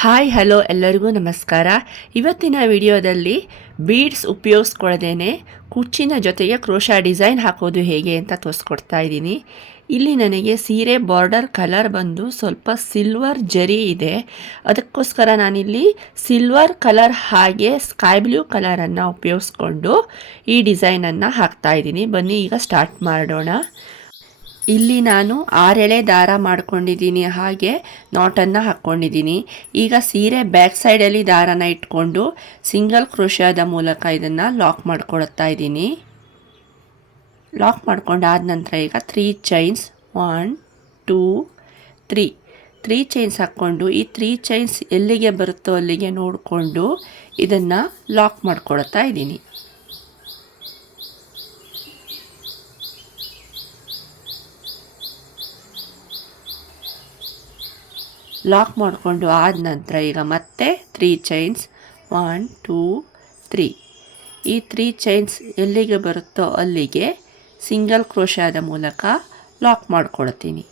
Hi hello ಎಲ್ಲರಿಗೂ ನಮಸ್ಕಾರ. ಇವತ್ತಿನ ವಿಡಿಯೋದಲ್ಲಿ ಬೀಡ್ಸ್ ಉಪಯೋಗಿಸ್ಕೊಳ್ಳದೇನೆ ಕುಚ್ಚಿನ ಜೊತೆಗೆ ಕ್ರೋಶಾ ಡಿಸೈನ್ ಹಾಕೋದು ಹೇಗೆ ಅಂತ ತೋರಿಸ್ಕೊಡ್ತಾ ಇದ್ದೀನಿ. ಇಲ್ಲಿ ನನಗೆ ಸೀರೆ ಬಾರ್ಡರ್ ಕಲರ್ ಬಂದು ಸ್ವಲ್ಪ ಸಿಲ್ವರ್ ಜರಿ ಇದೆ. ಅದಕ್ಕೋಸ್ಕರ ನಾನಿಲ್ಲಿ ಸಿಲ್ವರ್ ಕಲರ್ ಹಾಗೆ ಸ್ಕೈ ಬ್ಲೂ ಕಲರನ್ನು ಉಪಯೋಗಿಸ್ಕೊಂಡು ಈ ಡಿಸೈನನ್ನು ಹಾಕ್ತಾ ಇದ್ದೀನಿ. ಬನ್ನಿ ಈಗ ಸ್ಟಾರ್ಟ್ ಮಾಡೋಣ. ಇಲ್ಲಿ ನಾನು 6 ಎಳೆ ದಾರ ಮಾಡ್ಕೊಂಡಿದ್ದೀನಿ, ಹಾಗೆ ನಾಟನ್ನು ಹಾಕ್ಕೊಂಡಿದ್ದೀನಿ. ಈಗ ಸೀರೆ ಬ್ಯಾಕ್ ಸೈಡಲ್ಲಿ ದಾರನ ಇಟ್ಕೊಂಡು ಸಿಂಗಲ್ ಕ್ರೋಶಾದ ಮೂಲಕ ಇದನ್ನು ಲಾಕ್ ಮಾಡ್ಕೊಳ್ತಾ ಇದ್ದೀನಿ. ಲಾಕ್ ಮಾಡ್ಕೊಂಡಾದ ನಂತರ ಈಗ 3 ಚೈನ್ಸ್ 1 2 3 ಚೈನ್ಸ್ ಹಾಕ್ಕೊಂಡು ಈ 3 ಚೈನ್ಸ್ ಎಲ್ಲಿಗೆ ಬರುತ್ತೋ ಅಲ್ಲಿಗೆ ನೋಡಿಕೊಂಡು ಇದನ್ನು ಲಾಕ್ ಮಾಡ್ಕೊಳ್ತಾ ಇದ್ದೀನಿ. ಲಾಕ್ ಮಾಡಿಕೊಂಡು ಆದ ನಂತರ ಈಗ ಮತ್ತೆ 3 ಚೈನ್ಸ್ 1 2 3 ಈ 3 ಚೈನ್ಸ್ ಎಲ್ಲಿಗೆ ಬರುತ್ತೋ ಅಲ್ಲಿಗೆ ಸಿಂಗಲ್ ಕ್ರೋಶಾದ ಮೂಲಕ ಲಾಕ್ ಮಾಡ್ಕೊಳ್ತೀನಿ.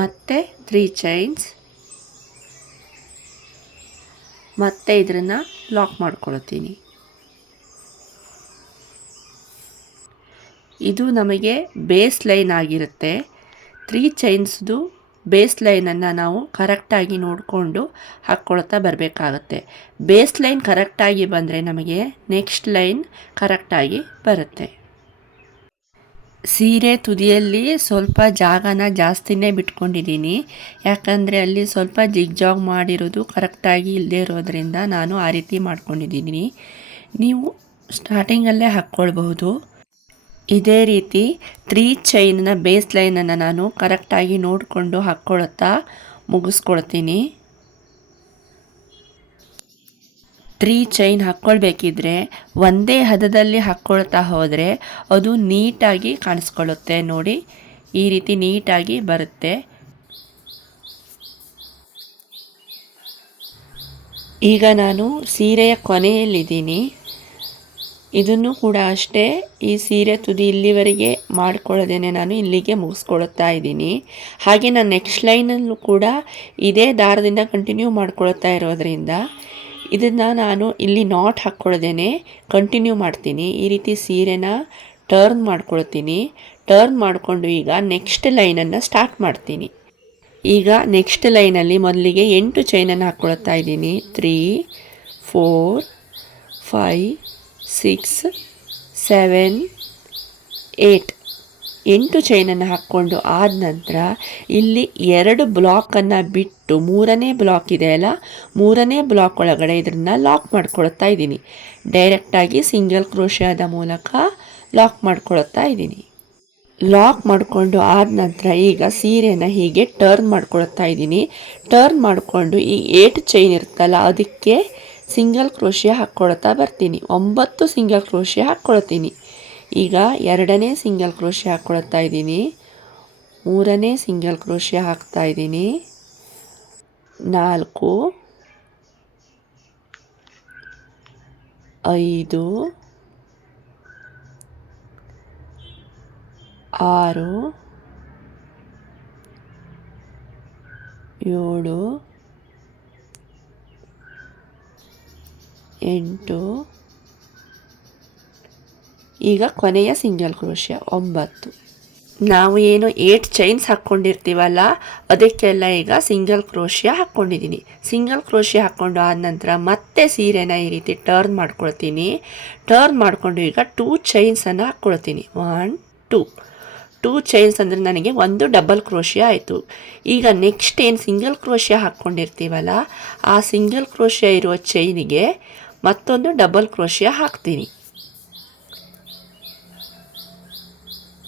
ಮತ್ತೆ 3 ಚೈನ್ಸ್ ಮತ್ತೆ ಇದನ್ನು ಲಾಕ್ ಮಾಡ್ಕೊಳ್ತೀನಿ. ಇದು ನಮಗೆ ಬೇಸ್ ಲೈನ್ ಆಗಿರುತ್ತೆ. 3 ಚೈನ್ಸ್ದು ಬೇಸ್ ಲೈನನ್ನು ನಾವು ಕರೆಕ್ಟಾಗಿ ನೋಡಿಕೊಂಡು ಹಾಕ್ಕೊಳ್ತಾ ಬರಬೇಕಾಗತ್ತೆ. ಬೇಸ್ ಲೈನ್ ಕರೆಕ್ಟಾಗಿ ಬಂದರೆ ನಮಗೆ ನೆಕ್ಸ್ಟ್ ಲೈನ್ ಕರೆಕ್ಟಾಗಿ ಬರುತ್ತೆ. ಸೀರೆ ತುದಿಯಲ್ಲಿ ಸ್ವಲ್ಪ ಜಾಗನ ಜಾಸ್ತಿನೇ ಬಿಟ್ಕೊಂಡಿದ್ದೀನಿ, ಯಾಕಂದರೆ ಅಲ್ಲಿ ಸ್ವಲ್ಪ ಜಿಗ್ಜಾಗ್ ಮಾಡಿರೋದು ಕರೆಕ್ಟಾಗಿ ಇಲ್ಲದೆ ಇರೋದ್ರಿಂದ ನಾನು ಆ ರೀತಿ ಮಾಡ್ಕೊಂಡಿದ್ದೀನಿ. ನೀವು ಸ್ಟಾರ್ಟಿಂಗಲ್ಲೇ ಹಾಕ್ಕೊಳ್ಬಹುದು. ಇದೇ ರೀತಿ 3 ಚೈನ್ನ ಬೇಸ್ ಲೈನನ್ನು ನಾನು ಕರೆಕ್ಟಾಗಿ ನೋಡಿಕೊಂಡು ಹಾಕ್ಕೊಳ್ತಾ ಮುಗಿಸ್ಕೊಳ್ತೀನಿ. 3 ಚೈನ್ ಹಾಕ್ಕೊಳ್ಬೇಕಿದ್ರೆ ಒಂದೇ ಹದದಲ್ಲಿ ಹಾಕ್ಕೊಳ್ತಾ ಹೋದರೆ ಅದು ನೀಟಾಗಿ ಕಾಣಿಸ್ಕೊಳ್ಳುತ್ತೆ. ನೋಡಿ, ಈ ರೀತಿ ನೀಟಾಗಿ ಬರುತ್ತೆ. ಈಗ ನಾನು ಸೀರೆಯ ಕೊನೆಯಲ್ಲಿದ್ದೀನಿ. ಇದನ್ನು ಕೂಡ ಅಷ್ಟೇ, ಈ ಸೀರೆ ತುದಿ ಇಲ್ಲಿವರೆಗೆ ಮಾಡಿಕೊಳ್ಳದೇನೆ ನಾನು ಇಲ್ಲಿಗೆ ಮುಗಿಸ್ಕೊಳ್ತಾ ಇದ್ದೀನಿ. ಹಾಗೆ ನಾನು ನೆಕ್ಸ್ಟ್ ಲೈನಲ್ಲೂ ಕೂಡ ಇದೇ ದಾರದಿಂದ ಕಂಟಿನ್ಯೂ ಮಾಡ್ಕೊಳ್ತಾ ಇರೋದ್ರಿಂದ ಇದನ್ನು ನಾನು ಇಲ್ಲಿ ನಾಟ್ ಹಾಕ್ಕೊಳ್ಳದೇನೆ ಕಂಟಿನ್ಯೂ ಮಾಡ್ತೀನಿ. ಈ ರೀತಿ ಸೀರೆನ ಟರ್ನ್ ಮಾಡ್ಕೊಳ್ತೀನಿ. ಟರ್ನ್ ಮಾಡಿಕೊಂಡು ಈಗ ನೆಕ್ಸ್ಟ್ ಲೈನನ್ನು ಸ್ಟಾರ್ಟ್ ಮಾಡ್ತೀನಿ. ಈಗ ನೆಕ್ಸ್ಟ್ ಲೈನಲ್ಲಿ ಮೊದಲಿಗೆ 8 ಚೈನನ್ನು ಹಾಕ್ಕೊಳ್ತಾ ಇದ್ದೀನಿ. 3 4 5 6 7 8 8 ಚೈನನ್ನು ಹಾಕ್ಕೊಂಡು ಆದ ನಂತರ ಇಲ್ಲಿ 2 ಬ್ಲಾಕನ್ನು ಬಿಟ್ಟು 3ನೇ ಬ್ಲಾಕ್ ಇದೆಯಲ್ಲ, 3ನೇ ಬ್ಲಾಕ್ ಒಳಗಡೆ ಇದನ್ನು ಲಾಕ್ ಮಾಡ್ಕೊಳ್ತಾ ಇದ್ದೀನಿ. ಡೈರೆಕ್ಟಾಗಿ ಸಿಂಗಲ್ ಕ್ರೋಶಾದ ಮೂಲಕ ಲಾಕ್ ಮಾಡ್ಕೊಳ್ತಾ ಇದ್ದೀನಿ. ಲಾಕ್ ಮಾಡಿಕೊಂಡು ಆದ ನಂತರ ಈಗ ಸೀರೆನ ಹೀಗೆ ಟರ್ನ್ ಮಾಡ್ಕೊಳ್ತಾ ಇದ್ದೀನಿ. ಟರ್ನ್ ಮಾಡಿಕೊಂಡು ಈ 8 ಚೈನ್ ಇರುತ್ತಲ್ಲ ಅದಕ್ಕೆ ಸಿಂಗಲ್ ಕ್ರೋಶೆ ಹಾಕ್ಕೊಳ್ತಾ ಬರ್ತೀನಿ. 9 ಸಿಂಗಲ್ ಕ್ರೋಶೆ ಹಾಕ್ಕೊಳ್ತೀನಿ. ಈಗ 2ನೇ ಸಿಂಗಲ್ ಕ್ರೋಶೆ ಹಾಕ್ಕೊಳ್ತಾ ಇದ್ದೀನಿ. 3ನೇ ಸಿಂಗಲ್ ಕ್ರೋಶೆ ಹಾಕ್ತಾ ಇದ್ದೀನಿ. 4 5 6 7 8 ಈಗ ಕೊನೆಯ ಸಿಂಗಲ್ ಕ್ರೋಶೆ 9. ನಾವು ಏನು 8 ಚೈನ್ಸ್ ಹಾಕ್ಕೊಂಡಿರ್ತೀವಲ್ಲ ಅದಕ್ಕೆಲ್ಲ ಈಗ ಸಿಂಗಲ್ ಕ್ರೋಶೆ ಹಾಕ್ಕೊಂಡಿದ್ದೀನಿ. ಸಿಂಗಲ್ ಕ್ರೋಶೆ ಹಾಕ್ಕೊಂಡು ಆದ ನಂತರ ಮತ್ತೆ ಸೀರೆನ ಈ ರೀತಿ ಟರ್ನ್ ಮಾಡ್ಕೊಳ್ತೀನಿ. ಟರ್ನ್ ಮಾಡಿಕೊಂಡು ಈಗ 2 ಚೈನ್ಸನ್ನು ಹಾಕ್ಕೊಳ್ತೀನಿ. 1 2 ಚೈನ್ಸ್ ಅಂದರೆ ನನಗೆ ಒಂದು ಡಬಲ್ ಕ್ರೋಶೆ ಆಯಿತು. ಈಗ ನೆಕ್ಸ್ಟ್ ಏನು ಸಿಂಗಲ್ ಕ್ರೋಶೆ ಹಾಕ್ಕೊಂಡಿರ್ತೀವಲ್ಲ ಆ ಸಿಂಗಲ್ ಕ್ರೋಶೆ ಇರುವ ಚೈನಿಗೆ ಮತ್ತೊಂದು ಡಬಲ್ ಕ್ರೋಶೆ ಹಾಕ್ತೀನಿ.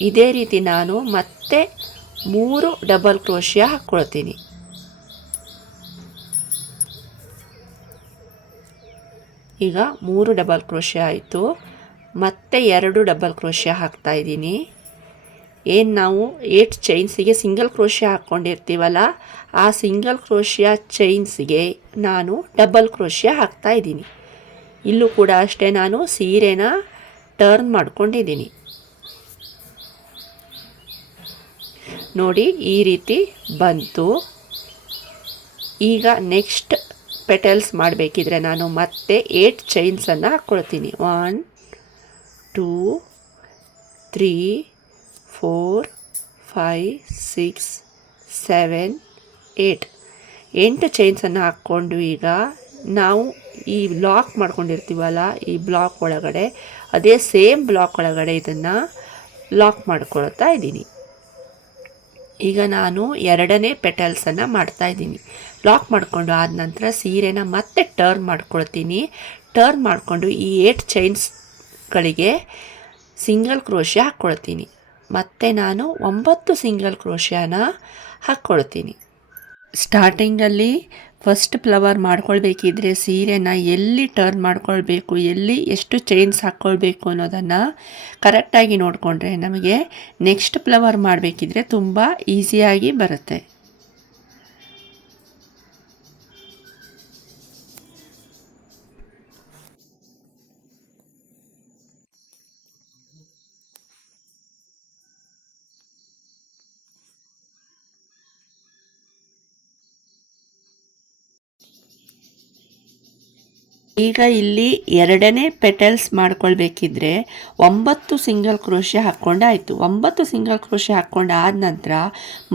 ಇದೇ ರೀತಿ ನಾನು ಮತ್ತೆ 3 ಡಬಲ್ ಕ್ರೋಶೆ ಹಾಕ್ಕೊಳ್ತೀನಿ. ಈಗ 3 ಡಬಲ್ ಕ್ರೋಶೆ ಆಯಿತು. ಮತ್ತೆ 2 ಡಬಲ್ ಕ್ರೋಶೆ ಹಾಕ್ತಾ ಇದ್ದೀನಿ. ಏನು ನಾವು 8 ಚೈನ್ಸಿಗೆ ಸಿಂಗಲ್ ಕ್ರೋಶೆ ಹಾಕ್ಕೊಂಡಿರ್ತೀವಲ್ಲ ಆ ಸಿಂಗಲ್ ಕ್ರೋಶೆಯ ಚೈನ್ಸ್ಗೆ ನಾನು ಡಬಲ್ ಕ್ರೋಶೆ ಹಾಕ್ತಾ ಇದ್ದೀನಿ. ಇಲ್ಲೂ ಕೂಡ ಅಷ್ಟೇ ನಾನು ಸೀರೆನ ಟರ್ನ್ ಮಾಡ್ಕೊಂಡಿದ್ದೀನಿ. ನೋಡಿ ಈ ರೀತಿ ಬಂತು. ಈಗ ನೆಕ್ಸ್ಟ್ ಪೆಟಲ್ಸ್ ಮಾಡಬೇಕಿದ್ರೆ ನಾನು ಮತ್ತೆ 8 ಚೈನ್ಸನ್ನು ಹಾಕ್ಕೊಳ್ತೀನಿ. 1 2 3 4 5 6 7 8 ಚೈನ್ಸನ್ನು ಹಾಕ್ಕೊಂಡು ಈಗ ನಾವು ಈ ಬ್ಲಾಕ್ ಮಾಡ್ಕೊಂಡಿರ್ತೀವಲ್ಲ, ಈ ಬ್ಲಾಕ್ ಒಳಗಡೆ ಅದೇ ಸೇಮ್ ಬ್ಲಾಕ್ ಒಳಗಡೆ ಇದನ್ನು ಲಾಕ್ ಮಾಡ್ಕೊಳ್ತಾ ಇದ್ದೀನಿ. ಈಗ ನಾನು 2ನೇ ಪೆಟಲ್ಸನ್ನು ಮಾಡ್ತಾಯಿದ್ದೀನಿ. ಲಾಕ್ ಮಾಡಿಕೊಂಡು ಆದ ನಂತರ ಸೀರೆನ ಮತ್ತೆ ಟರ್ನ್ ಮಾಡ್ಕೊಳ್ತೀನಿ. ಟರ್ನ್ ಮಾಡಿಕೊಂಡು ಈ 8 ಚೈನ್ಸ್ಗಳಿಗೆ ಸಿಂಗಲ್ ಕ್ರೋಶೆ ಹಾಕ್ಕೊಳ್ತೀನಿ. ಮತ್ತು ನಾನು 9 ಸಿಂಗಲ್ ಕ್ರೋಶೆನ ಹಾಕ್ಕೊಳ್ತೀನಿ. ಸ್ಟಾರ್ಟಿಂಗಲ್ಲಿ ಫಸ್ಟ್ ಫ್ಲವರ್ ಮಾಡ್ಕೊಳ್ಬೇಕಿದ್ರೆ ಸೀರೆನ ಎಲ್ಲಿ ಟರ್ನ್ ಮಾಡ್ಕೊಳ್ಬೇಕು, ಎಲ್ಲಿ ಎಷ್ಟು ಚೈನ್ಸ್ ಹಾಕ್ಕೊಳ್ಬೇಕು ಅನ್ನೋದನ್ನು ಕರೆಕ್ಟಾಗಿ ನೋಡಿಕೊಂಡ್ರೆ ನಮಗೆ ನೆಕ್ಸ್ಟ್ ಫ್ಲವರ್ ಮಾಡಬೇಕಿದ್ರೆ ತುಂಬ ಈಸಿಯಾಗಿ ಬರುತ್ತೆ. ಈಗ ಇಲ್ಲಿ 2ನೇ ಪೆಟಲ್ಸ್ ಮಾಡ್ಕೊಳ್ಬೇಕಿದ್ರೆ 9 ಸಿಂಗಲ್ ಕ್ರೋಶೆ ಹಾಕ್ಕೊಂಡಾಯಿತು. 9 ಸಿಂಗಲ್ ಕ್ರೋಶೆ ಹಾಕ್ಕೊಂಡು ಆದ ನಂತರ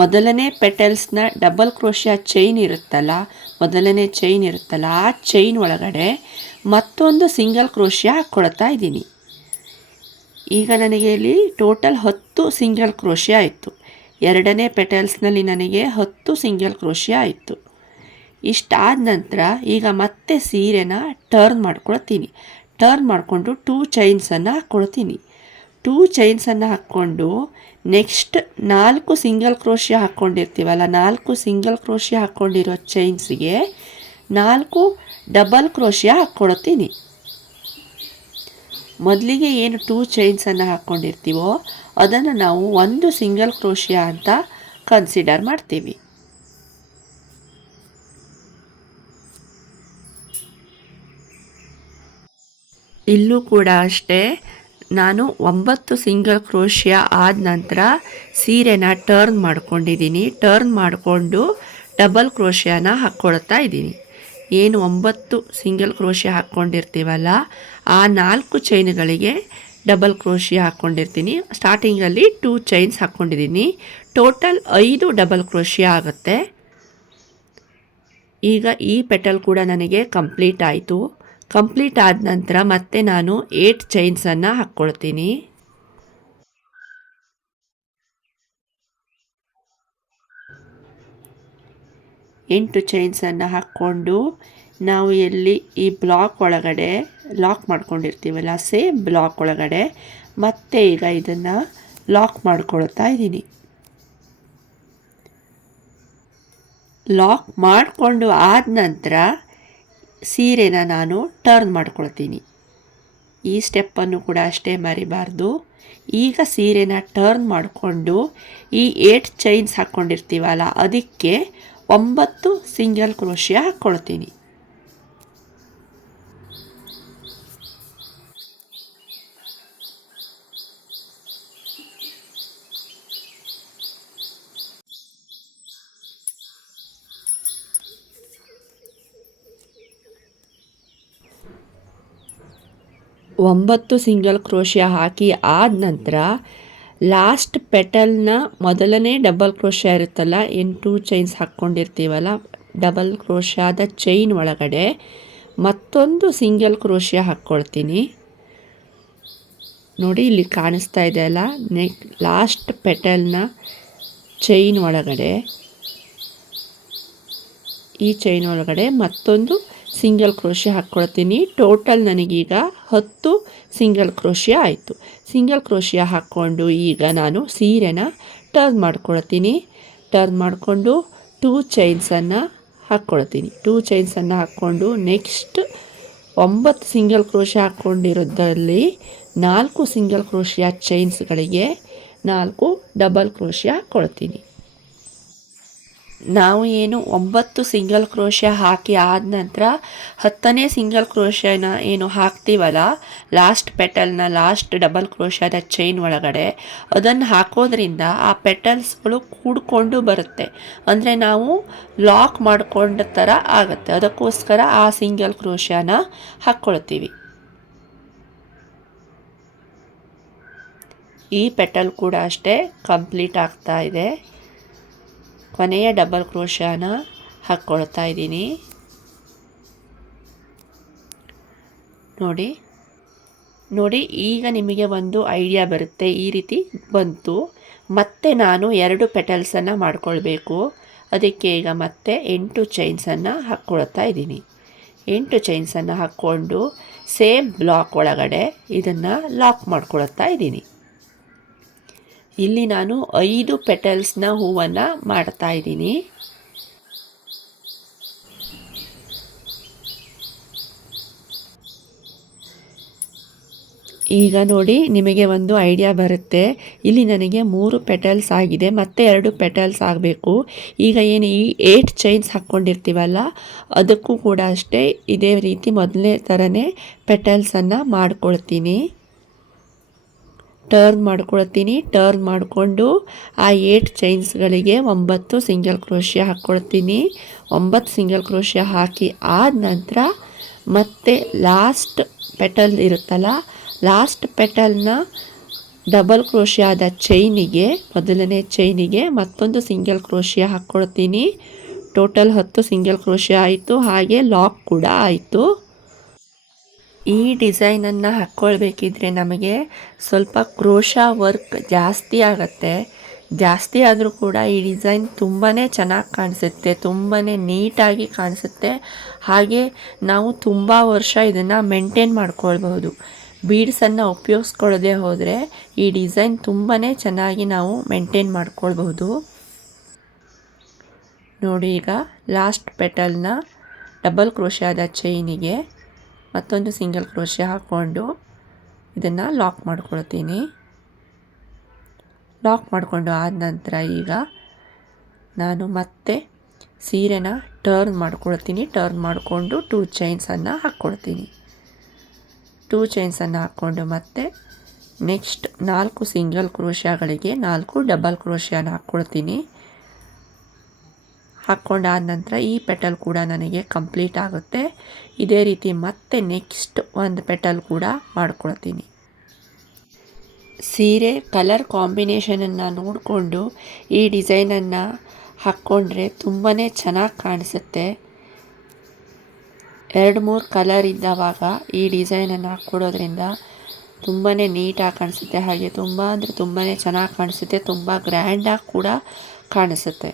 ಮೊದಲನೇ ಪೆಟಲ್ಸ್ನ ಡಬಲ್ ಕ್ರೋಶೆ ಚೈನ್ ಇರುತ್ತಲ್ಲ, ಮೊದಲನೇ ಚೈನ್ ಇರುತ್ತಲ್ಲ, ಆ ಚೈನ್ ಒಳಗಡೆ ಮತ್ತೊಂದು ಸಿಂಗಲ್ ಕ್ರೋಶೆ ಹಾಕ್ಕೊಳ್ತಾ ಇದ್ದೀನಿ. ಈಗ ನನಗೆ ಇಲ್ಲಿ ಟೋಟಲ್ 10 ಸಿಂಗಲ್ ಕ್ರೋಶೆ ಆಯಿತು. 2ನೇ ಪೆಟಲ್ಸ್ನಲ್ಲಿ ನನಗೆ 10 ಸಿಂಗಲ್ ಕ್ರೋಶೆ ಆಯಿತು. ಇಷ್ಟಾದ ನಂತರ ಈಗ ಮತ್ತೆ ಸೀರೆನ ಟರ್ನ್ ಮಾಡ್ಕೊಳ್ತೀನಿ. ಟರ್ನ್ ಮಾಡಿಕೊಂಡು 2 ಚೈನ್ಸನ್ನು ಹಾಕ್ಕೊಳ್ತೀನಿ. 2 ಚೈನ್ಸನ್ನು ಹಾಕ್ಕೊಂಡು ನೆಕ್ಸ್ಟ್ 4 ಸಿಂಗಲ್ ಕ್ರೋಶೆ ಹಾಕ್ಕೊಂಡಿರ್ತೀವಲ್ಲ, 4 ಸಿಂಗಲ್ ಕ್ರೋಶೆ ಹಾಕ್ಕೊಂಡಿರೋ ಚೈನ್ಸ್ಗೆ 4 ಡಬಲ್ ಕ್ರೋಶೆ ಹಾಕ್ಕೊಳ್ತೀನಿ. ಮೊದಲಿಗೆ ಏನು 2 ಚೈನ್ಸನ್ನು ಹಾಕ್ಕೊಂಡಿರ್ತೀವೋ ಅದನ್ನು ನಾವು 1 ಸಿಂಗಲ್ ಕ್ರೋಶೆ ಅಂತ ಕನ್ಸಿಡರ್ ಮಾಡ್ತೀವಿ. ಇಲ್ಲೂ ಕೂಡ ಅಷ್ಟೇ, ನಾನು 9 ಸಿಂಗಲ್ ಕ್ರೋಶೆ ಆದ ನಂತರ ಸೀರೆನ ಟರ್ನ್ ಮಾಡ್ಕೊಂಡಿದ್ದೀನಿ. ಟರ್ನ್ ಮಾಡಿಕೊಂಡು ಡಬಲ್ ಕ್ರೋಶೆನ ಹಾಕ್ಕೊಳ್ತಾ ಇದ್ದೀನಿ. ಏನು 9 ಸಿಂಗಲ್ ಕ್ರೋಶೆ ಹಾಕ್ಕೊಂಡಿರ್ತೀವಲ್ಲ, ಆ 4 ಚೈನ್ಗಳಿಗೆ ಡಬಲ್ ಕ್ರೋಶೆ ಹಾಕ್ಕೊಂಡಿರ್ತೀನಿ. ಸ್ಟಾರ್ಟಿಂಗಲ್ಲಿ 2 ಚೈನ್ಸ್ ಹಾಕ್ಕೊಂಡಿದ್ದೀನಿ. ಟೋಟಲ್ 5 ಡಬಲ್ ಕ್ರೋಶೆ ಆಗುತ್ತೆ. ಈಗ ಈ ಪೆಟಲ್ ಕೂಡ ನನಗೆ ಕಂಪ್ಲೀಟ್ ಆಯಿತು. ಕಂಪ್ಲೀಟ್ ಆದ ನಂತರ ಮತ್ತೆ ನಾನು 8 ಚೈನ್ಸನ್ನು ಹಾಕ್ಕೊಳ್ತೀನಿ. 8 ಚೈನ್ಸನ್ನು ಹಾಕ್ಕೊಂಡು ನಾವು ಎಲ್ಲಿ ಈ ಬ್ಲಾಕ್ ಒಳಗಡೆ ಲಾಕ್ ಮಾಡ್ಕೊಂಡಿರ್ತೀವಲ್ಲ, ಸೇಮ್ ಬ್ಲಾಕ್ ಒಳಗಡೆ ಮತ್ತೆ ಈಗ ಇದನ್ನು ಲಾಕ್ ಮಾಡ್ಕೊಳ್ತಾ ಇದ್ದೀನಿ. ಲಾಕ್ ಮಾಡಿಕೊಂಡು ಆದ ನಂತರ ಸೀರೆನ ನಾನು ಟರ್ನ್ ಮಾಡ್ಕೊಳ್ತೀನಿ. ಈ ಸ್ಟೆಪ್ಪನ್ನು ಕೂಡ ಅಷ್ಟೇ ಮರಿಬಾರ್ದು. ಈಗ ಸೀರೆನ ಟರ್ನ್ ಮಾಡಿಕೊಂಡು ಈ 8 ಚೈನ್ಸ್ ಹಾಕ್ಕೊಂಡಿರ್ತೀವಲ್ಲ, ಅದಕ್ಕೆ 9 ಸಿಂಗಲ್ ಕ್ರೋಶೆ ಹಾಕ್ಕೊಳ್ತೀನಿ. ಒಂಬತ್ತು ಸಿಂಗಲ್ ಕ್ರೋಶೆ ಹಾಕಿ ಆದ ನಂತರ ಲಾಸ್ಟ್ ಪೆಟಲ್ನ ಮೊದಲನೇ ಡಬಲ್ ಕ್ರೋಶೆ ಇರುತ್ತಲ್ಲ, 8 ಚೈನ್ಸ್ ಹಾಕ್ಕೊಂಡಿರ್ತೀವಲ್ಲ, ಡಬಲ್ ಕ್ರೋಶಾದ ಚೈನ್ ಒಳಗಡೆ ಮತ್ತೊಂದು ಸಿಂಗಲ್ ಕ್ರೋಶೆ ಹಾಕ್ಕೊಳ್ತೀನಿ. ನೋಡಿ ಇಲ್ಲಿ ಕಾಣಿಸ್ತಾ ಇದೆ ಅಲ್ಲ, ಲಾಸ್ಟ್ ಪೆಟಲ್ನ ಚೈನ್ ಒಳಗಡೆ, ಈ ಚೈನ್ ಒಳಗಡೆ ಮತ್ತೊಂದು ಸಿಂಗಲ್ ಕ್ರೋಶೆ ಹಾಕ್ಕೊಳ್ತೀನಿ. ಟೋಟಲ್ ನನಗೀಗ 10 ಸಿಂಗಲ್ ಕ್ರೋಶೆ ಆಯಿತು. ಸಿಂಗಲ್ ಕ್ರೋಶೆ ಹಾಕ್ಕೊಂಡು ಈಗ ನಾನು ಸೀರೆನ ಟರ್ನ್ ಮಾಡ್ಕೊಳ್ತೀನಿ. ಟರ್ನ್ ಮಾಡಿಕೊಂಡು 2 ಚೈನ್ಸನ್ನು ಹಾಕ್ಕೊಳ್ತೀನಿ. 2 ಚೈನ್ಸನ್ನು ಹಾಕ್ಕೊಂಡು ನೆಕ್ಸ್ಟ್ 9 ಸಿಂಗಲ್ ಕ್ರೋಶೆ ಹಾಕ್ಕೊಂಡಿರೋದ್ರಲ್ಲಿ 4 ಸಿಂಗಲ್ ಕ್ರೋಶೆಯ ಚೈನ್ಸ್ಗಳಿಗೆ 4 ಡಬಲ್ ಕ್ರೋಶೆ ಹಾಕ್ಕೊಳ್ತೀನಿ. ನಾವು ಏನು 9 ಸಿಂಗಲ್ ಕ್ರೋಶೆ ಹಾಕಿ ಆದ ನಂತರ 10ನೇ ಸಿಂಗಲ್ ಕ್ರೋಶೆನ ಏನು ಹಾಕ್ತೀವಲ್ಲ ಲಾಸ್ಟ್ ಪೆಟಲ್ನ ಲಾಸ್ಟ್ ಡಬಲ್ ಕ್ರೋಶೆದ ಚೈನ್ ಒಳಗಡೆ, ಅದನ್ನು ಹಾಕೋದ್ರಿಂದ ಆ ಪೆಟಲ್ಸ್ಗಳು ಕೂಡ್ಕೊಂಡು ಬರುತ್ತೆ. ಅಂದರೆ ನಾವು ಲಾಕ್ ಮಾಡ್ಕೊಂಡ ಥರ ಆಗುತ್ತೆ. ಅದಕ್ಕೋಸ್ಕರ ಆ ಸಿಂಗಲ್ ಕ್ರೋಶೆನ ಹಾಕ್ಕೊಳ್ತೀವಿ. ಈ ಪೆಟಲ್ ಕೂಡ ಅಷ್ಟೇ ಕಂಪ್ಲೀಟ್ ಆಗ್ತಾ ಇದೆ. ಕೊನೆಯ ಡಬಲ್ ಕ್ರೋಶನ ಹಾಕ್ಕೊಳ್ತಾ ಇದ್ದೀನಿ. ನೋಡಿ ಈಗ ನಿಮಗೆ ಒಂದು ಐಡಿಯಾ ಬರುತ್ತೆ. ಈ ರೀತಿ ಬಂತು. ಮತ್ತೆ ನಾನು 2 ಪೆಟಲ್ಸನ್ನು ಮಾಡ್ಕೊಳ್ಬೇಕು. ಅದಕ್ಕೆ ಈಗ ಮತ್ತೆ 8 ಚೈನ್ಸನ್ನು ಹಾಕ್ಕೊಳ್ತಾ ಇದ್ದೀನಿ. 8 ಚೈನ್ಸನ್ನು ಹಾಕ್ಕೊಂಡು ಸೇಮ್ ಬ್ಲಾಕ್ ಒಳಗಡೆ ಇದನ್ನು ಲಾಕ್ ಮಾಡ್ಕೊಳ್ತಾ ಇದ್ದೀನಿ. ಇಲ್ಲಿ ನಾನು 5 ಪೆಟಲ್ಸ್ನ ಹೂವನ್ನು ಮಾಡ್ತಾ ಇದ್ದೀನಿ. ಈಗ ನೋಡಿ ನಿಮಗೆ ಒಂದು ಐಡಿಯಾ ಬರುತ್ತೆ. ಇಲ್ಲಿ ನನಗೆ 3 ಪೆಟಲ್ಸ್ ಆಗಿದೆ, ಮತ್ತೆ 2 ಪೆಟಲ್ಸ್ ಆಗಬೇಕು. ಈಗ ಏನು ಈ 8 ಚೈನ್ಸ್ ಹಾಕ್ಕೊಂಡಿರ್ತೀವಲ್ಲ ಅದಕ್ಕೂ ಕೂಡ ಅಷ್ಟೇ ಇದೇ ರೀತಿ ಮೊದಲನೇ ಥರನೇ ಪೆಟಲ್ಸನ್ನು ಮಾಡ್ಕೊಳ್ತೀನಿ. ಟರ್ನ್ ಮಾಡಿಕೊಂಡು ಆ 8 ಚೈನ್ಸ್ಗಳಿಗೆ 9 ಸಿಂಗಲ್ ಕ್ರೋಶೆ ಹಾಕ್ಕೊಳ್ತೀನಿ. 9 ಸಿಂಗಲ್ ಕ್ರೋಶೆ ಹಾಕಿ ಆದ ನಂತರ ಮತ್ತೆ ಲಾಸ್ಟ್ ಪೆಟಲ್ ಇರುತ್ತಲ್ಲ, ಲಾಸ್ಟ್ ಪೆಟಲ್ನ ಡಬಲ್ ಕ್ರೋಶೆ ಆದ ಚೈನಿಗೆ, ಮೊದಲನೇ ಚೈನಿಗೆ ಮತ್ತೊಂದು ಸಿಂಗಲ್ ಕ್ರೋಶೆ ಹಾಕ್ಕೊಳ್ತೀನಿ. ಟೋಟಲ್ 10 ಸಿಂಗಲ್ ಕ್ರೋಶೆ ಆಯಿತು. ಹಾಗೆ ಲಾಕ್ ಕೂಡ ಆಯಿತು. ಈ ಡಿಸೈನನ್ನು ಹಾಕ್ಕೊಳ್ಬೇಕಿದ್ರೆ ನಮಗೆ ಸ್ವಲ್ಪ ಕ್ರೋಶಾ ವರ್ಕ್ ಜಾಸ್ತಿ ಆಗುತ್ತೆ. ಜಾಸ್ತಿ ಆದರೂ ಕೂಡ ಈ ಡಿಸೈನ್ ತುಂಬಾ ಚೆನ್ನಾಗಿ ಕಾಣಿಸುತ್ತೆ, ತುಂಬಾ ನೀಟಾಗಿ ಕಾಣಿಸುತ್ತೆ. ಹಾಗೆ ನಾವು ತುಂಬ ವರ್ಷ ಇದನ್ನು ಮೇಂಟೈನ್ ಮಾಡ್ಕೊಳ್ಬಹುದು. ಬೀಡ್ಸನ್ನು ಉಪಯೋಗಿಸ್ಕೊಳ್ಳದೆ ಹೋದರೆ ಈ ಡಿಸೈನ್ ತುಂಬಾ ಚೆನ್ನಾಗಿ ನಾವು ಮೇಂಟೈನ್ ಮಾಡ್ಕೊಳ್ಬಹುದು. ನೋಡಿ, ಈಗ ಲಾಸ್ಟ್ ಪೆಟಲ್ನ ಡಬಲ್ ಕ್ರೋಶೆ ಆದ ಚೈನಿಗೆ ಮತ್ತೊಂದು ಸಿಂಗಲ್ ಕ್ರೋಶೆ ಹಾಕ್ಕೊಂಡು ಇದನ್ನು ಲಾಕ್ ಮಾಡ್ಕೊಳ್ತೀನಿ. ಲಾಕ್ ಮಾಡಿಕೊಂಡು ಆದ ನಂತರ ಈಗ ನಾನು ಮತ್ತೆ ಸೀರೆನ ಟರ್ನ್ ಮಾಡ್ಕೊಳ್ತೀನಿ. ಟರ್ನ್ ಮಾಡಿಕೊಂಡು 2 ಚೈನ್ಸನ್ನು ಹಾಕ್ಕೊಳ್ತೀನಿ. 2 ಚೈನ್ಸನ್ನು ಹಾಕ್ಕೊಂಡು ಮತ್ತೆ ನೆಕ್ಸ್ಟ್ 4 ಸಿಂಗಲ್ ಕ್ರೋಶೆಗಳಿಗೆ 4 ಡಬಲ್ ಕ್ರೋಶೆಯನ್ನು ಹಾಕ್ಕೊಳ್ತೀನಿ. ಹಾಕ್ಕೊಂಡಾದ ನಂತರ ಈ ಪೆಟಲ್ ಕೂಡ ನನಗೆ ಕಂಪ್ಲೀಟ್ ಆಗುತ್ತೆ. ಇದೇ ರೀತಿ ಮತ್ತೆ ನೆಕ್ಸ್ಟ್ ಒಂದು ಪೆಟಲ್ ಕೂಡ ಮಾಡ್ಕೊಳ್ತೀನಿ. ಸೀರೆ ಕಲರ್ ಕಾಂಬಿನೇಷನನ್ನು ನೋಡಿಕೊಂಡು ಈ ಡಿಸೈನನ್ನು ಹಾಕ್ಕೊಂಡ್ರೆ ತುಂಬಾ ಚೆನ್ನಾಗಿ ಕಾಣಿಸುತ್ತೆ. 2-3 ಕಲರ್ ಇದ್ದವಾಗ ಈ ಡಿಸೈನನ್ನು ಹಾಕ್ಕೊಡೋದ್ರಿಂದ ತುಂಬಾ ನೀಟಾಗಿ ಕಾಣಿಸುತ್ತೆ. ಹಾಗೆ ತುಂಬ ಅಂದರೆ ತುಂಬಾ ಚೆನ್ನಾಗಿ ಕಾಣಿಸುತ್ತೆ, ತುಂಬ ಗ್ರ್ಯಾಂಡಾಗಿ ಕೂಡ ಕಾಣಿಸುತ್ತೆ.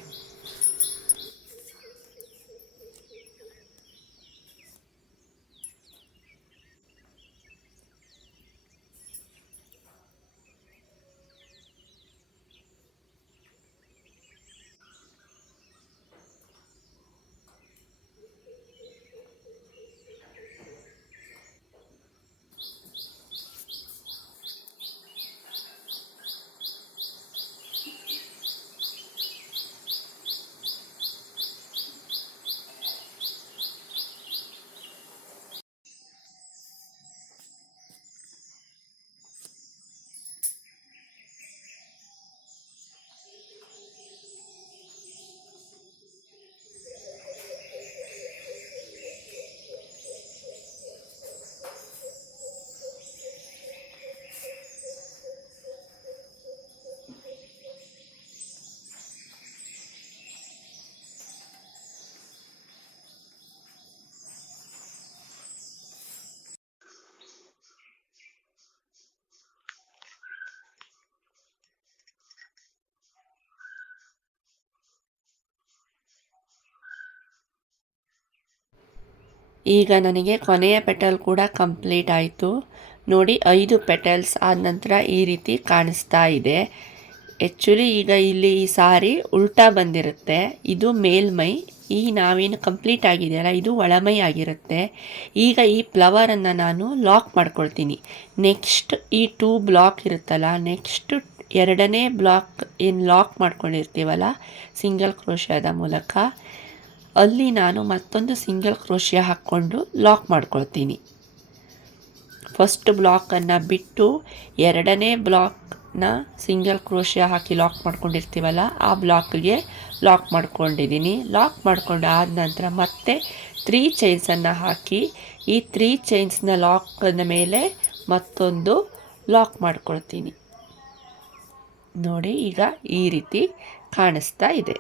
ಈಗ ನನಗೆ ಕೊನೆಯ ಪೆಟಲ್ ಕೂಡ ಕಂಪ್ಲೀಟ್ ಆಯಿತು. ನೋಡಿ, 5 ಪೆಟಲ್ಸ್ ಆದ ನಂತರ ಈ ರೀತಿ ಕಾಣಿಸ್ತಾ ಇದೆ. ಆ್ಯಕ್ಚುಲಿ ಈಗ ಇಲ್ಲಿ ಈ ಸಾರಿ ಉಲ್ಟಾ ಬಂದಿರುತ್ತೆ. ಇದು ಮೇಲ್ಮೈ, ಈ ನಾವೇನು ಕಂಪ್ಲೀಟ್ ಆಗಿದೆಯಲ್ಲ ಇದು ಒಳಮೈ ಆಗಿರುತ್ತೆ. ಈಗ ಈ ಫ್ಲವರನ್ನು ನಾನು ಲಾಕ್ ಮಾಡ್ಕೊಳ್ತೀನಿ. ನೆಕ್ಸ್ಟ್ ಈ 2 ಬ್ಲಾಕ್ ಇರುತ್ತಲ್ಲ, ನೆಕ್ಸ್ಟ್ ಎರಡನೇ ಬ್ಲಾಕ್ ಏನು ಲಾಕ್ ಮಾಡ್ಕೊಂಡಿರ್ತೀವಲ್ಲ ಸಿಂಗಲ್ ಕ್ರೋಶಿಯಾದ ಮೂಲಕ, ಅಲ್ಲಿ ನಾನು ಮತ್ತೊಂದು ಸಿಂಗಲ್ ಕ್ರೋಶಿಯಾ ಹಾಕ್ಕೊಂಡು ಲಾಕ್ ಮಾಡ್ಕೊಳ್ತೀನಿ. ಫಸ್ಟ್ ಬ್ಲಾಕನ್ನು ಬಿಟ್ಟು ಎರಡನೇ ಬ್ಲಾಕ್ನ ಸಿಂಗಲ್ ಕ್ರೋಶಿಯಾ ಹಾಕಿ ಲಾಕ್ ಮಾಡ್ಕೊಂಡಿರ್ತೀವಲ್ಲ ಆ ಬ್ಲಾಕ್ಗೆ ಲಾಕ್ ಮಾಡ್ಕೊಂಡಿದ್ದೀನಿ. ಲಾಕ್ ಮಾಡ್ಕೊಂಡು ಆದ ನಂತರ ಮತ್ತೆ 3 ಚೈನ್ಸನ್ನು ಹಾಕಿ ಈ 3 ಚೈನ್ಸ್ನ ಲಾಕ್ನ ಮೇಲೆ ಮತ್ತೊಂದು ಲಾಕ್ ಮಾಡ್ಕೊಳ್ತೀನಿ. ನೋಡಿ, ಈಗ ಈ ರೀತಿ ಕಾಣಿಸ್ತಾ ಇದೆ.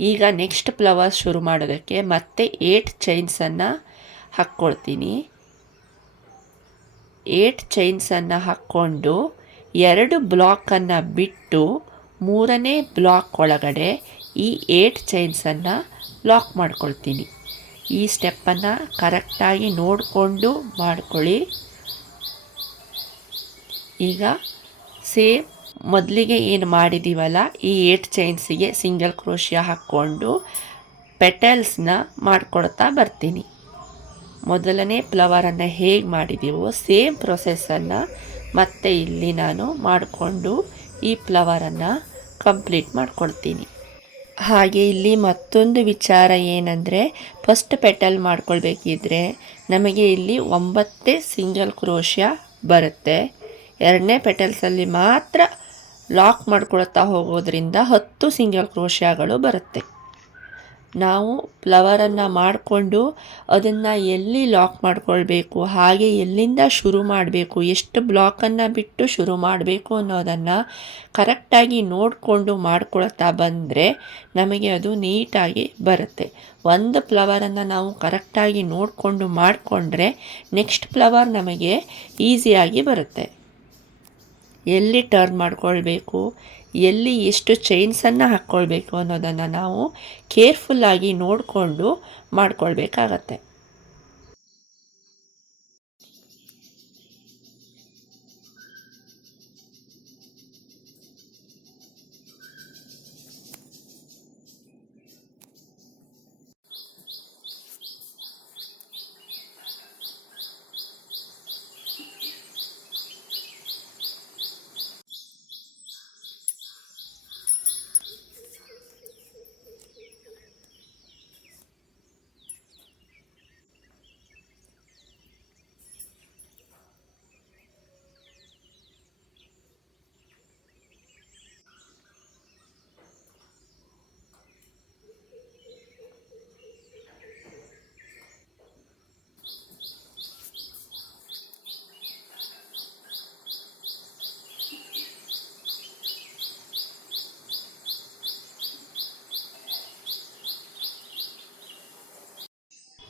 ಈಗ ನೆಕ್ಸ್ಟ್ ಫ್ಲವರ್ ಶುರು ಮಾಡೋದಕ್ಕೆ ಮತ್ತೆ 8 ಚೈನ್ಸನ್ನು ಹಾಕ್ಕೊಳ್ತೀನಿ. 8 ಚೈನ್ಸನ್ನು ಹಾಕ್ಕೊಂಡು 2 ಬ್ಲಾಕನ್ನು ಬಿಟ್ಟು 3ನೇ ಬ್ಲಾಕ್ ಒಳಗಡೆ ಈ 8 ಚೈನ್ಸನ್ನು ಲಾಕ್ ಮಾಡ್ಕೊಳ್ತೀನಿ. ಈ ಸ್ಟೆಪ್ಪನ್ನು ಕರೆಕ್ಟಾಗಿ ನೋಡಿಕೊಂಡು ಮಾಡ್ಕೊಳ್ಳಿ. ಈಗ ಸೇಮ್ ಮೊದಲಿಗೆ ಏನು ಮಾಡಿದ್ದೀವಲ್ಲ ಈ 8 ಚೈನ್ಸಿಗೆ ಸಿಂಗಲ್ ಕ್ರೋಶಿಯಾ ಹಾಕ್ಕೊಂಡು ಪೆಟಲ್ಸ್ನ ಮಾಡ್ಕೊಳ್ತಾ ಬರ್ತೀನಿ. ಮೊದಲನೇ ಫ್ಲವರನ್ನು ಹೇಗೆ ಮಾಡಿದ್ದೀವೋ ಸೇಮ್ ಪ್ರೊಸೆಸ್ಸನ್ನು ಮತ್ತೆ ಇಲ್ಲಿ ನಾನು ಮಾಡಿಕೊಂಡು ಈ ಫ್ಲವರನ್ನು ಕಂಪ್ಲೀಟ್ ಮಾಡ್ಕೊಳ್ತೀನಿ. ಹಾಗೆ ಇಲ್ಲಿ ಮತ್ತೊಂದು ವಿಚಾರ ಏನಂದರೆ, ಫಸ್ಟ್ ಪೆಟಲ್ ಮಾಡ್ಕೊಳ್ಬೇಕಿದ್ರೆ ನಮಗೆ ಇಲ್ಲಿ 9 ಸಿಂಗಲ್ ಕ್ರೋಶಿಯಾ ಬರುತ್ತೆ. ಎರಡನೇ ಪೆಟಲ್ಸಲ್ಲಿ ಮಾತ್ರ ಲಾಕ್ ಮಾಡ್ಕೊಳ್ತಾ ಹೋಗೋದ್ರಿಂದ 10 ಸಿಂಗಲ್ ಕ್ರೋಶಿಯಾಗಳು ಬರುತ್ತೆ. ನಾವು ಫ್ಲವರನ್ನು ಮಾಡಿಕೊಂಡು ಅದನ್ನು ಎಲ್ಲಿ ಲಾಕ್ ಮಾಡ್ಕೊಳ್ಬೇಕು, ಹಾಗೆ ಎಲ್ಲಿಂದ ಶುರು ಮಾಡಬೇಕು, ಎಷ್ಟು ಬ್ಲಾಕನ್ನು ಬಿಟ್ಟು ಶುರು ಮಾಡಬೇಕು ಅನ್ನೋದನ್ನು ಕರೆಕ್ಟಾಗಿ ನೋಡಿಕೊಂಡು ಮಾಡ್ಕೊಳ್ತಾ ಬಂದರೆ ನಮಗೆ ಅದು ನೀಟಾಗಿ ಬರುತ್ತೆ. ಒಂದು ಫ್ಲವರನ್ನು ನಾವು ಕರೆಕ್ಟಾಗಿ ನೋಡಿಕೊಂಡು ಮಾಡಿಕೊಂಡ್ರೆ ನೆಕ್ಸ್ಟ್ ಫ್ಲವರ್ ನಮಗೆ ಈಸಿಯಾಗಿ ಬರುತ್ತೆ. ಎಲ್ಲಿ ಟರ್ನ್ ಮಾಡ್ಕೊಳ್ಬೇಕು, ಎಲ್ಲಿ ಎಷ್ಟು ಚೈನ್ಸನ್ನು ಹಾಕ್ಕೊಳ್ಬೇಕು ಅನ್ನೋದನ್ನು ನಾವು ಕೇರ್ಫುಲ್ಲಾಗಿ ನೋಡಿಕೊಂಡು ಮಾಡ್ಕೊಳ್ಬೇಕಾಗತ್ತೆ.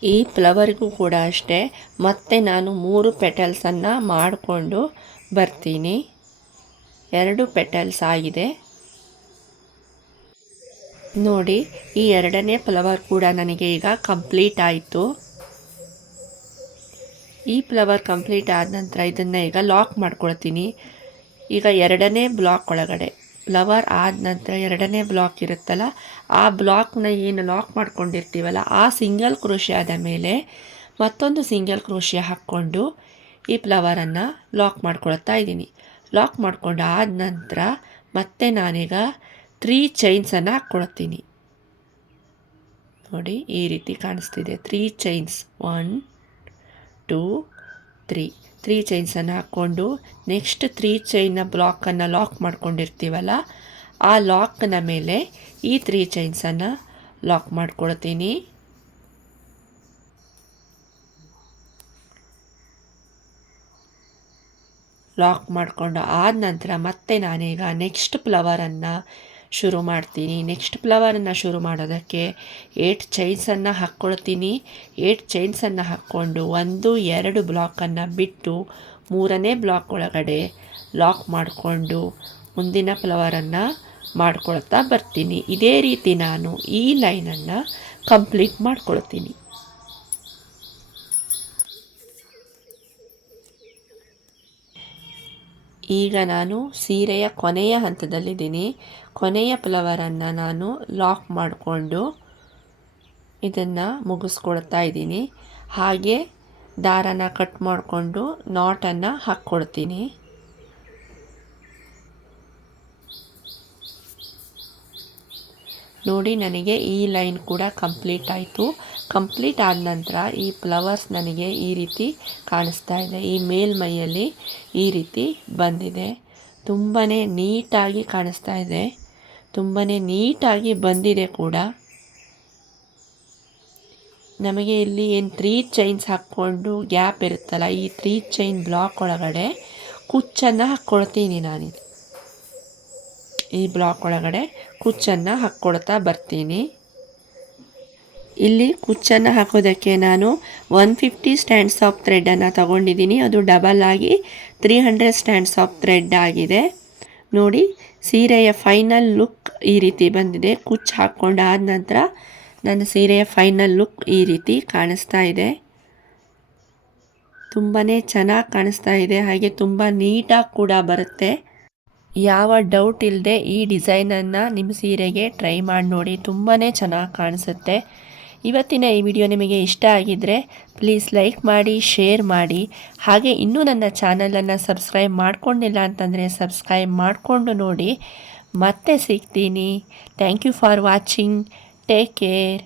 ಈ ಫ್ಲವರ್ಗೂ ಕೂಡ ಅಷ್ಟೇ ಮತ್ತೆ ನಾನು 3 ಪೆಟಲ್ಸನ್ನು ಮಾಡಿಕೊಂಡು ಬರ್ತೀನಿ. 2 ಪೆಟಲ್ಸ್ ಆಗಿದೆ ನೋಡಿ. ಈ ಎರಡನೇ ಫ್ಲವರ್ ಕೂಡ ನನಗೆ ಈಗ ಕಂಪ್ಲೀಟ್ ಆಯಿತು. ಈ ಫ್ಲವರ್ ಕಂಪ್ಲೀಟ್ ಆದ ನಂತರ ಇದನ್ನು ಈಗ ಲಾಕ್ ಮಾಡ್ಕೊಳ್ತೀನಿ. ಈಗ ಎರಡನೇ ಬ್ಲಾಕ್ ಒಳಗಡೆ ಫ್ಲವರ್ ಆದ ನಂತರ ಎರಡನೇ ಬ್ಲಾಕ್ ಇರುತ್ತಲ್ಲ ಆ ಬ್ಲಾಕ್ನ ಏನು ಲಾಕ್ ಮಾಡ್ಕೊಂಡಿರ್ತೀವಲ್ಲ ಆ ಸಿಂಗಲ್ ಕ್ರೋಶಿಯಾದ ಮೇಲೆ ಮತ್ತೊಂದು ಸಿಂಗಲ್ ಕ್ರೋಶಿಯಾ ಹಾಕ್ಕೊಂಡು ಈ ಫ್ಲವರನ್ನು ಲಾಕ್ ಮಾಡ್ಕೊಳ್ತಾ ಇದ್ದೀನಿ. ಲಾಕ್ ಮಾಡ್ಕೊಂಡು ಆದ ನಂತರ ಮತ್ತೆ ನಾನೀಗ 3 ಚೈನ್ಸನ್ನು ಹಾಕ್ಕೊಳ್ತೀನಿ. ನೋಡಿ, ಈ ರೀತಿ ಕಾಣಿಸ್ತಿದೆ. 3 ಚೈನ್ಸ್, 1 2 3 ಚೈನ್ಸನ್ನು ಹಾಕ್ಕೊಂಡು ನೆಕ್ಸ್ಟ್ 3 ಚೈನ್ನ ಬ್ಲಾಕನ್ನು ಲಾಕ್ ಮಾಡ್ಕೊಂಡಿರ್ತೀವಲ್ಲ ಆ ಲಾಕ್ನ ಮೇಲೆ ಈ 3 ಚೈನ್ಸನ್ನು ಲಾಕ್ ಮಾಡ್ಕೊಳ್ತೀನಿ. ಲಾಕ್ ಮಾಡಿಕೊಂಡು ಆದ ನಂತರ ಮತ್ತೆ ನಾನೀಗ ನೆಕ್ಸ್ಟ್ ಫ್ಲವರನ್ನು ಶುರು ಮಾಡ್ತೀನಿ. ನೆಕ್ಸ್ಟ್ ಫ್ಲವರನ್ನು ಶುರು ಮಾಡೋದಕ್ಕೆ 8 ಚೈನ್ಸನ್ನು ಹಾಕ್ಕೊಳ್ತೀನಿ. 8 ಚೈನ್ಸನ್ನು ಹಾಕ್ಕೊಂಡು 1 2 ಬ್ಲಾಕನ್ನು ಬಿಟ್ಟು 3ನೇ ಬ್ಲಾಕ್ ಒಳಗಡೆ ಲಾಕ್ ಮಾಡಿಕೊಂಡು ಮುಂದಿನ ಫ್ಲವರನ್ನು ಮಾಡ್ಕೊಳ್ತಾ ಬರ್ತೀನಿ. ಇದೇ ರೀತಿ ನಾನು ಈ ಲೈನನ್ನು ಕಂಪ್ಲೀಟ್ ಮಾಡ್ಕೊಳ್ತೀನಿ. ಈಗ ನಾನು ಸೀರೆಯ ಕೊನೆಯ ಹಂತದಲ್ಲಿದ್ದೀನಿ. ಕೊನೆಯ ಫ್ಲವರನ್ನು ನಾನು ಲಾಕ್ ಮಾಡಿಕೊಂಡು ಇದನ್ನು ಮುಗಿಸ್ಕೊಳ್ತಾ ಇದ್ದೀನಿ. ಹಾಗೆ ದಾರನ ಕಟ್ ಮಾಡಿಕೊಂಡು ನಾಟನ್ನು ಹಾಕ್ಕೊಳ್ತೀನಿ. ನೋಡಿ ನನಗೆ ಈ ಲೈನ್ ಕೂಡ ಕಂಪ್ಲೀಟ್ ಆಯಿತು. ಕಂಪ್ಲೀಟ್ ಆದ ನಂತರ ಈ ಫ್ಲವರ್ಸ್ ನನಗೆ ಈ ರೀತಿ ಕಾಣಿಸ್ತಾ ಇದೆ. ಈ ಮೇಲ್ಮೈಯಲ್ಲಿ ಈ ರೀತಿ ಬಂದಿದೆ. ತುಂಬಾ ನೀಟಾಗಿ ಕಾಣಿಸ್ತಾ ಇದೆ. ತುಂಬಾ ನೀಟಾಗಿ ಬಂದಿದೆ ಕೂಡ. ನಮಗೆ ಇಲ್ಲಿ ಏನು 3 ಚೈನ್ಸ್ ಹಾಕ್ಕೊಂಡು ಗ್ಯಾಪ್ ಇರುತ್ತಲ್ಲ, ಈ 3 ಚೈನ್ ಬ್ಲಾಕ್ ಒಳಗಡೆ ಕುಚ್ಚನ್ನು ಹಾಕ್ಕೊಳ್ತೀನಿ ನಾನು. ಈ ಬ್ಲಾಕ್ ಒಳಗಡೆ ಕುಚ್ಚನ್ನು ಹಾಕ್ಕೊಳ್ತಾ ಬರ್ತೀನಿ. ಇಲ್ಲಿ ಕುಚ್ಚನ್ನು ಹಾಕೋದಕ್ಕೆ ನಾನು 150 ಸ್ಟ್ಯಾಂಡ್ಸ್ ಆಫ್ ಥ್ರೆಡನ್ನು ತಗೊಂಡಿದ್ದೀನಿ. ಅದು ಡಬಲ್ ಆಗಿ 300 ಸ್ಟ್ಯಾಂಡ್ಸ್ ಆಫ್ ಥ್ರೆಡ್ ಆಗಿದೆ. ನೋಡಿ, ಸೀರೆಯ ಫೈನಲ್ ಲುಕ್ ಈ ರೀತಿ ಬಂದಿದೆ. ಕುಚ್ಚು ಹಾಕ್ಕೊಂಡಾದ ನಂತರ ನನ್ನ ಸೀರೆಯ ಫೈನಲ್ ಲುಕ್ ಈ ರೀತಿ ಕಾಣಿಸ್ತಾ ಇದೆ. ತುಂಬಾ ಚೆನ್ನಾಗಿ ಕಾಣಿಸ್ತಾ ಇದೆ. ಹಾಗೆ ತುಂಬ ನೀಟಾಗಿ ಕೂಡ ಬರುತ್ತೆ. ಯಾವ ಡೌಟ್ ಇಲ್ಲದೆ ಈ ಡಿಸೈನನ್ನು ನಿಮ್ಮ ಸೀರೆಗೆ ಟ್ರೈ ಮಾಡಿ ನೋಡಿ. ತುಂಬಾ ಚೆನ್ನಾಗಿ ಕಾಣಿಸುತ್ತೆ. ಇವತ್ತಿನ ಈ ವಿಡಿಯೋ ನಿಮಗೆ ಇಷ್ಟ ಆಗಿದ್ದರೆ ಪ್ಲೀಸ್ ಲೈಕ್ ಮಾಡಿ, ಶೇರ್ ಮಾಡಿ. ಹಾಗೆ ಇನ್ನೂ ನನ್ನ ಚಾನಲನ್ನು ಸಬ್ಸ್ಕ್ರೈಬ್ ಮಾಡ್ಕೊಂಡಿಲ್ಲ ಅಂತಂದರೆ ಸಬ್ಸ್ಕ್ರೈಬ್ ಮಾಡಿಕೊಂಡು ನೋಡಿ. ಮತ್ತೆ ಸಿಗ್ತೀನಿ. Thank you for watching. Take care.